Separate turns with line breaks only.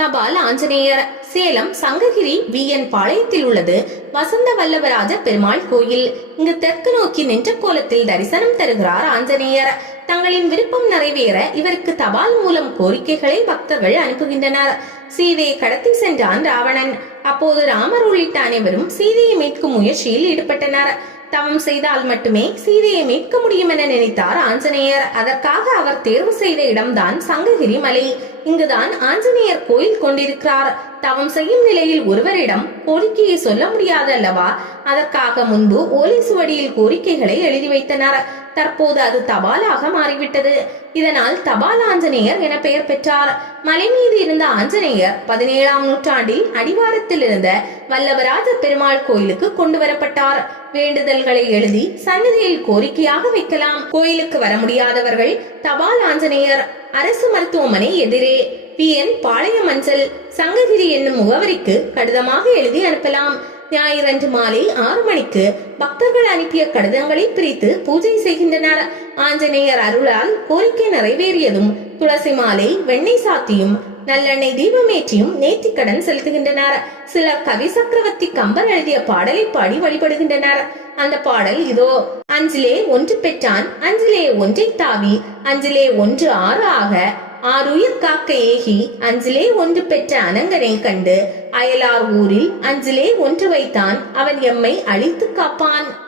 தபால் Anjaneyar. Salem Sankagiri V. N. பாளையத்தில் உள்ளது வசந்த வல்லவராஜ பெருமாள் கோயில். இங்கு தெற்கு நோக்கி நின்ற கோலத்தில் தரிசனம் தருகிறார் ஆஞ்சநேயர். தங்களின் விருப்பம் நிறைவேற இவருக்கு தபால் மூலம் கோரிக்கைகளை பக்தர்கள் அனுப்புகின்றனர். சீதையை கடத்தி சென்றான் ராவணன். அப்போது ராமர் உள்ளிட்ட அனைவரும் சீதையை மீட்கும் முயற்சியில் ஈடுபட்டனர். தவம் செய்தால் மட்டுமே சீதையை மீட்க முடியும் என நினைத்தார் ஆஞ்சநேயர். அதற்காக அவர் தேர்வு செய்த இடம்தான் சங்ககிரி மலை இங்குதான் ஆஞ்சநேயர் கோயில் கொண்டிருக்கிறார். தவம் செய்யும் நிலையில் ஒருவரிடம் கோரிக்கையை சொல்ல முடியாது அல்லவா அதற்காக முன்பு ஓலை சுவடியில் கோரிக்கைகளை எழுதி வைத்தனர். தற்போது அது தபாலாக மாறிவிட்டது. இதனால் தபால் ஆஞ்சநேயர் என பெயர் பெற்றார். மலை மீது இருந்த ஆஞ்சநேயர் பதினேழாம் நூற்றாண்டில் அடிவாரத்தில் இருந்த வல்லவராஜ பெருமாள் கோயிலுக்கு கொண்டு வரப்பட்டார். வேண்டுதல்களை எழுதி சன்னதியில் கோரிக்கையாக வைக்கலாம். கோயிலுக்கு வர முடியாதவர்கள் தபால் ஆஞ்சநேயர் அரசு மருத்துவமனை எதிரே பி. என். பாளைய மஞ்சள் சங்ககிரி என்னும் முகவரிக்கு கடிதமாக எழுதி அனுப்பலாம். ஞாயிறன்று மாலை ஆறு மணிக்கு பக்தர்கள் அனுப்பிய கடிதங்களை பிரித்து பூஜை செய்கின்றனர். ஆஞ்சநேயர் அருளால் கோரிக்கை நிறைவேறியதும் துளசி மாலை வெண்ணெய் சாத்தியும் நல்லெண்ணெய் தீபமேற்றியும் நேர்த்திக்கடன் செலுத்துகின்றனர். சிலர் கவி சக்கரவர்த்தி கம்பர் எழுதிய பாடலை பாடி வழிபடுகின்றனர். அந்த பாடல் இதோ அஞ்சிலே ஒன்று பெற்றான் அஞ்சிலே ஒன்றை தாவி அஞ்சிலே ஒன்று ஆறு ஆக ஆறுயிர் காக்க ஏகி அஞ்சிலே ஒன்று பெற்ற அனங்கனை கண்டு அயலார் ஊரில் அஞ்சிலே ஒன்று வைத்தான் அவன் எம்மை அழித்து காப்பான்.